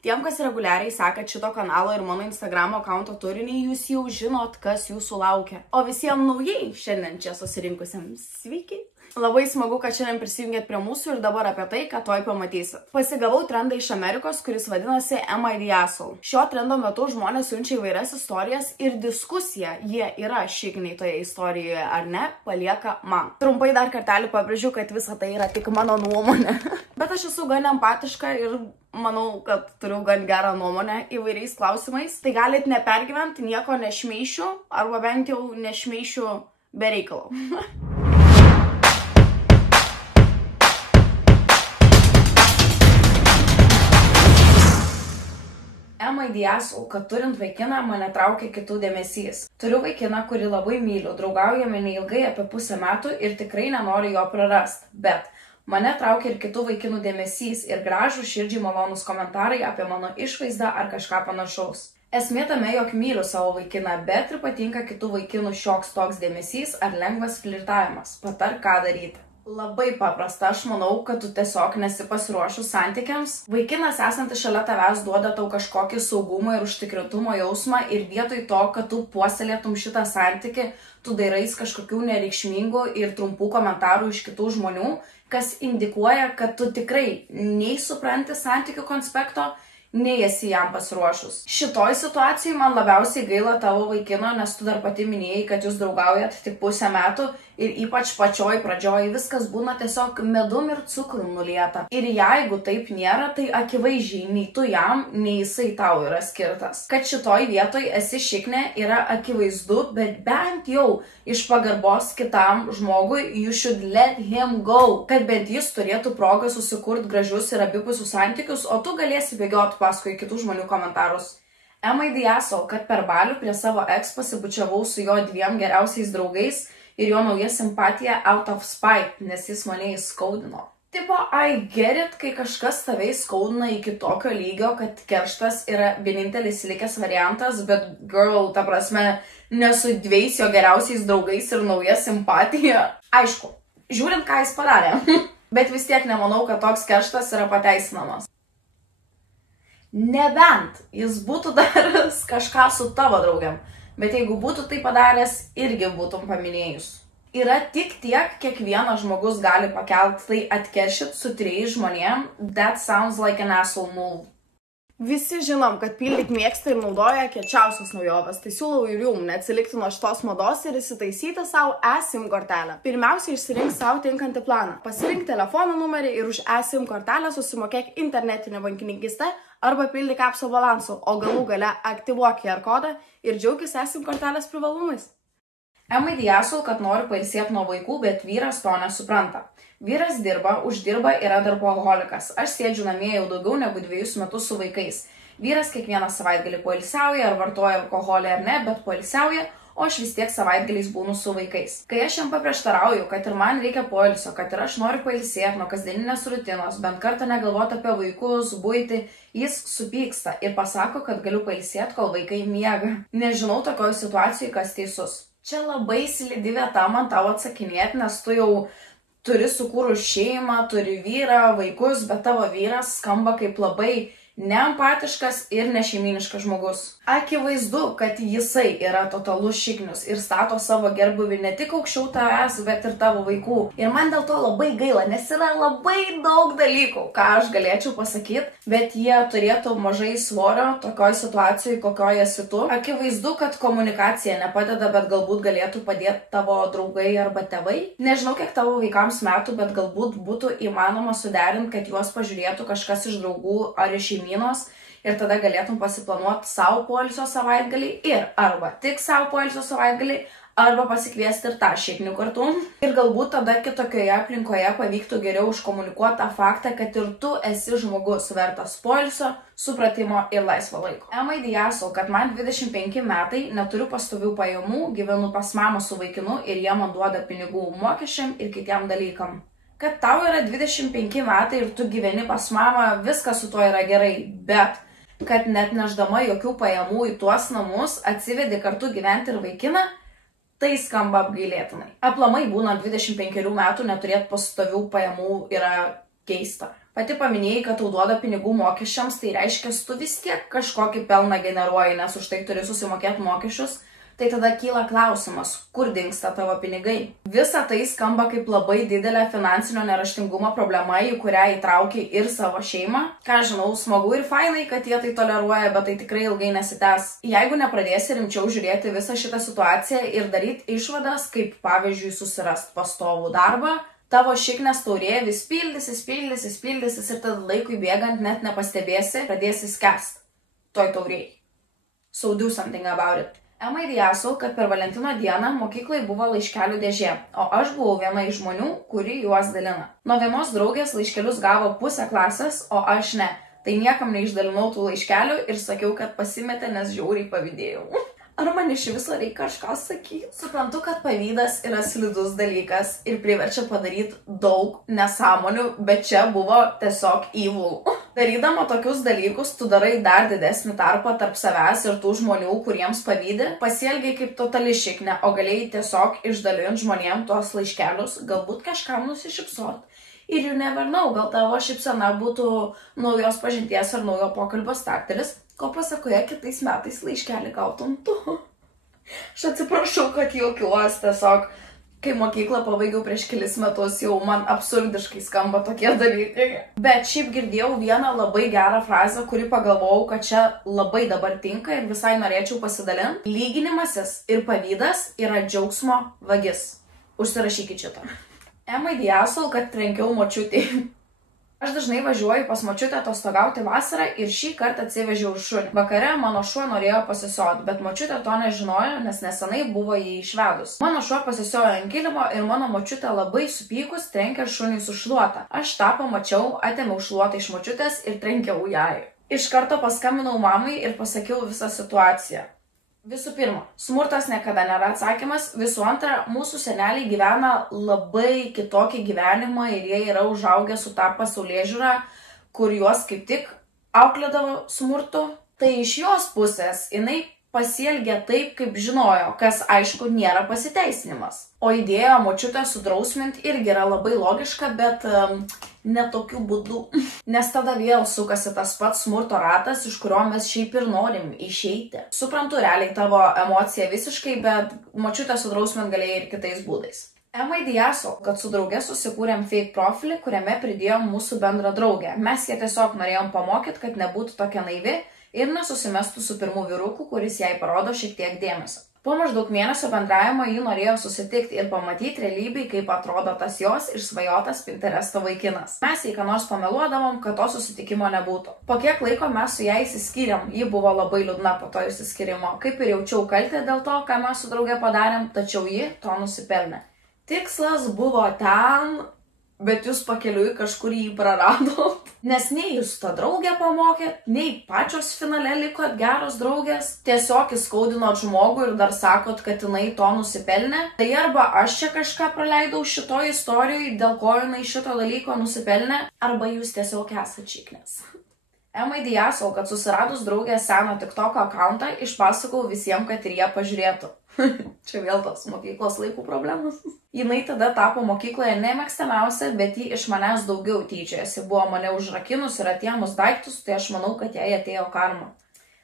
Tiem, kas reguliariai sekat šito kanalo ir mano Instagramo akaunto turinį, jūs jau žinot, kas jūsų laukia. O visiems naujai šiandien čia susirinkusiems sveiki. Labai smagu, kad šiandien prisijungėt prie mūsų ir dabar apie tai, ką toj pamatysit. Pasigavau trendą iš Amerikos, kuris vadinasi Am I the Asshole. Šio trendo metu žmonės siunčia įvairias istorijas ir diskusiją, jie yra šikniai toje istorijoje ar ne, palieka man. Trumpai dar kartelį pabrėžiu, kad visa tai yra tik mano nuomonė. Bet aš esu gan empatiška ir manau, kad turiu gan gerą nuomonę įvairiais klausimais. Tai galit nepergyventi, nieko nešmeišiu, arba bent jau nešmeišiu be reikalo. Am I the Asshole, kad turint vaikiną mane traukia kitų dėmesys. Turiu vaikiną, kurį labai myliu, draugaujame neilgai apie pusę metų ir tikrai nenoriu jo prarasti. Bet mane traukia ir kitų vaikinų dėmesys ir gražų širdžiai malonus komentarai apie mano išvaizdą ar kažką panašaus. Esmė tame, jog myliu savo vaikiną, bet ir patinka kitų vaikinų šioks toks dėmesys ar lengvas flirtavimas. Patark, ką daryti. Labai paprasta, aš manau, kad tu tiesiog nesi pasiruošus santykiams. Vaikinas esantis šalia tavęs duoda tau kažkokį saugumą ir užtikrintumo jausmą ir vietoj to, kad tu puoselėtum šitą santykį, tu dairais kažkokių nereikšmingų ir trumpų komentarų iš kitų žmonių, kas indikuoja, kad tu tikrai nei supranti santykių konspekto, nei esi jam pasiruošus. Šitoj situacijai man labiausiai gaila tavo vaikino, nes tu dar pati minėjai, kad jūs draugaujat tik pusę metų ir ypač pačioj pradžioj viskas būna tiesiog medum ir cukrum nulieta. Ir jeigu taip nėra, tai akivaizdžiai nei tu jam, nei jisai tau yra skirtas. Kad šitoj vietoj esi šiknė yra akivaizdu, bet bent jau iš pagarbos kitam žmogui you should let him go. Kad bent jis turėtų progą susikurti gražius ir abipusius santykius, o tu galėsi bėgioti paskui kitų žmonių komentarus. Am I the Asshole, kad per balių prie savo ex pasibučiavau su jo 2 geriausiais draugais ir jo nauja simpatija out of spite, nes jis mane įskaudino. Tipo, I get it, kai kažkas tave įskaudina iki tokio lygio, kad kerštas yra vienintelis likęs variantas, bet girl, ta prasme, nesu 2 jo geriausiais draugais ir nauja simpatija. Aišku, žiūrint, ką jis padarė, bet vis tiek nemanau, kad toks kerštas yra pateisinamas. Nebent jis būtų daręs kažką su tavo draugiam, bet jeigu būtų tai padaręs, irgi būtum paminėjus. Yra tik tiek, kiekvienas žmogus gali pakelti, tai atkeršyt su 3 žmonėm, that sounds like an asshole move. Visi žinom, kad pildyk mėgsta ir naudoja kiečiausias naujoves, tai siūlau ir jum neatsilikti nuo šitos mados ir įsitaisyti savo eSIM kortelę. Pirmiausia, išsirink savo tinkantį planą. Pasirink telefono numerį ir už eSIM kortelę susimokėk internetinę bankininkystę arba pildyk apso balansu, o galų gale aktyvuok QR kodą ir džiaukis eSIM kortelės privalumais. Am I the Asshole, kad nori pailsėti nuo vaikų, bet vyras to nesupranta. Vyras dirba, uždirba, yra darboholikas. Aš sėdžiu namie jau daugiau negu 2 metus su vaikais. Vyras kiekvieną savaitgalį poilsiauja, ar vartoja alkoholį ar ne, bet poilsiauja, o aš vis tiek savaitgaliais būnu su vaikais. Kai aš jam paprieštarauju, kad ir man reikia poilsio, kad ir aš noriu pailsėti nuo kasdieninės rutinos, bent kartą negalvoti apie vaikus, buitį, jis supyksta ir pasako, kad galiu pailsėti, kol vaikai miega. Nežinau tokioje situacijoje, kas teisus. Čia labai slidi vieta man tau atsakinėti, nes tu jau turi sukūrus šeimą, turi vyrą, vaikus, bet tavo vyras skamba kaip labai neempatiškas ir nešeiminiškas žmogus. Akivaizdu, kad jisai yra totalus šiknius ir stato savo gerbuvį ne tik aukščiau tavęs, bet ir tavo vaikų. Ir man dėl to labai gaila, nes yra labai daug dalykų, ką aš galėčiau pasakyti, bet jie turėtų mažai svorio tokioj situacijai, kokioje esi tu. Akivaizdu, kad komunikacija nepadeda, bet galbūt galėtų padėti tavo draugai arba tėvai. Nežinau, kiek tavo vaikams metų, bet galbūt būtų įmanoma suderinti, kad juos pažiūrėtų kažkas iš draugų ar iš šeimynos ir tada galėtum pasiplanuoti savo poilsio savaitgalį ir arba tik savo poilsio savaitgalį, arba pasikviesti ir tą šiknių kartu. Ir galbūt tada kitokioje aplinkoje pavyktų geriau užkomunikuoti tą faktą, kad ir tu esi žmogus vertas poilsio, supratimo ir laisvo laiko. Am I the Asshole, kad man 25 metai, neturiu pastovių pajamų, gyvenu pas mamą su vaikinu ir jie man duoda pinigų mokesčiam ir kitiem dalykam. Kad tau yra 25 metai ir tu gyveni pas mamą, viskas su tuo yra gerai, bet kad net neždama jokių pajamų į tuos namus atsivedi kartu gyventi ir vaikiną, tai skamba apgailėtinai. Aplamai būnant 25 metų neturėti pastovių pajamų yra keista. Pati paminėjai, kad tau duoda pinigų mokesčiams, tai reiškia, tu vis tiek kažkokį pelną generuoji, nes už tai turi susimokėti mokesčius. Tai tada kyla klausimas, kur dingsta tavo pinigai. Visa tai skamba kaip labai didelė finansinio neraštingumo problema, į kurią įtrauki ir savo šeimą. Ką žinau, smagu ir fainai, kad jie tai toleruoja, bet tai tikrai ilgai nesitęs. Jeigu nepradėsi rimčiau žiūrėti visą šitą situaciją ir daryti išvadas, kaip pavyzdžiui susirast pastovų darbą, tavo šiknės taurė vis pildysis ir tada laikui bėgant net nepastebėsi, pradėsi skęst toj taurėj. So do something about it. Emma įdėjau, kad per Valentino dieną mokyklai buvo laiškelių dėžė, o aš buvau viena iš žmonių, kuri juos dalina. Nuo vienos draugės laiškelius gavo pusę klasės, o aš ne. Tai niekam neišdalinau tų laiškelių ir sakiau, kad pasimetė, nes žiauriai pavydėjau. Ar man iš viso reikia kažką sakyti? Suprantu, kad pavydas yra slidus dalykas ir priverčia padaryti daug nesąmonių, bet čia buvo tiesiog evil. Darydama tokius dalykus, tu darai dar didesnį tarpą tarp savęs ir tų žmonių, kuriems pavydi. Pasielgiai kaip totali šiknė, o galėjai tiesiog išdalinti žmonėm tuos laiškelius, galbūt kažkam nusišypsot. Ir you never know, gal tavo šypsena būtų naujos pažinties ar naujo pokalbio starteris, ko pasakoje kitais metais laiškelį gautum tu. Aš atsiprašau, kad juokiuos, tiesiog, kai mokyklą pabaigiau prieš kelis metus, jau man absurdiškai skamba tokie dalykai. Bet šiaip girdėjau vieną labai gerą frazę, kuri pagalvojau, kad čia labai dabar tinka ir visai norėčiau pasidalinti. Lyginimasis ir pavydas yra džiaugsmo vagis. Užsirašykit šitą. Emma įdėjau, kad trenkiau močiutį. Aš dažnai važiuoju pas močiutę atostogauti vasarą ir šį kartą atsivežiau šunį. Vakare mano šuo norėjo pasisioti, bet močiutė to nežinojo, nes nesenai buvo jį išvedus. Mano šuo pasisiojo ant kilimo ir mano močiutė labai supykus trenkė šuniui su šluota. Aš tą pamačiau, atėmiau šluotą iš močiutės ir trenkiau jai. Iš karto paskambinau mamai ir pasakiau visą situaciją. Visų pirma, smurtas niekada nėra atsakymas. Visų antra, mūsų seneliai gyvena labai kitokį gyvenimą ir jie yra užaugę su tą pasaulėžiūrą, kur juos kaip tik auklėdavo smurtu. Tai iš jos pusės jinai pasielgė taip, kaip žinojo, kas aišku nėra pasiteisinimas. O idėja močiutę sudrausminti irgi yra labai logiška, bet ne tokiu būdu. Nes tada vėl sukasi tas pats smurto ratas, iš kurio mes šiaip ir norim išeiti. Suprantu realiai tavo emociją visiškai, bet močiutę sudrausminti galėjai ir kitais būdais. Emma įdėjau, kad su drauge susikūrėm fake profilį, kuriame pridėjom mūsų bendrą draugę. Mes ją tiesiog norėjom pamokyti, kad nebūtų tokia naivi ir nesusimestų su pirmu vyruku, kuris jai parodo šiek tiek dėmesio. Po maždaug mėnesio bendravimo ji norėjo susitikti ir pamatyti realybėj, kaip atrodo tas jos išsvajotas Pinteresto vaikinas. Mes jai ką nors pameluodavom, kad to susitikimo nebūtų. Po kiek laiko mes su ją išsiskyrėm, ji buvo labai liūdna po to išsiskyrimo. Kaip ir jaučiau kaltę dėl to, ką mes su drauge padarėm, tačiau ji to nusipelnė. Tikslas buvo ten, bet jūs pakeliui kažkur jį praradot. Nes nei jūs tą draugę pamokėt, nei pačios finale likot geros draugės, tiesiog įskaudinot žmogų ir dar sakot, kad jinai to nusipelnė. Tai arba aš čia kažką praleidau šitoj istorijai, dėl ko jinai šito dalyko nusipelnė, arba jūs tiesiog esat šiknės. Emma įdėjau, kad susiradus draugę seno TikToko akauntą, išpasakau visiems, kad ir jie pažiūrėtų. Čia vėl tos mokyklos laikų problemos. Jinai tada tapo mokykloje nemėgstamiausia, bet ji iš manęs daugiau tyčiojasi. Buvo mane užrakinus ir atėmus daiktus, tai aš manau, kad jai atėjo karma.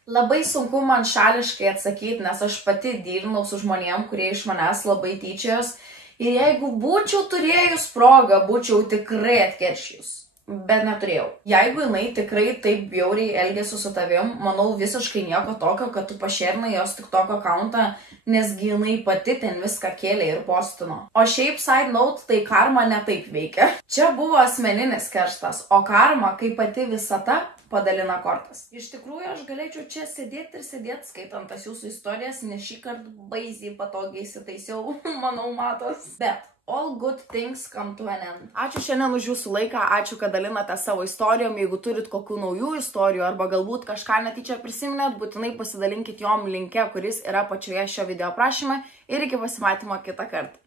Labai sunku man šališkai atsakyti, nes aš pati dylinau su žmonėm, kurie iš manęs labai tyčiojos. Ir jeigu būčiau turėjus progą, būčiau tikrai atkeršijus. Bet neturėjau. Jeigu jinai tikrai taip bjauriai elgėsi su tavim, manau visiškai nieko tokio, kad tu pašėrinai jos TikToko akauntą, nesgi jinai pati ten viską kėlė ir postino. O šiaip side note, tai karma ne taip veikia. Čia buvo asmeninis kerštas, o karma, kaip pati visata, padalina kortas. Iš tikrųjų, aš galėčiau čia sėdėti skaitant tas jūsų istorijas, nes šį kartą baisiai patogiai įsitaisiau, manau, matos. Bet all good things come to an end. Ačiū šiandien už jūsų laiką, ačiū, kad dalinate savo istorijom. Jeigu turit kokių naujų istorijų arba galbūt kažką netyčia prisiminėt, būtinai pasidalinkit jom linke, kuris yra pačioje šio video aprašyme ir iki pasimatymo kitą kartą.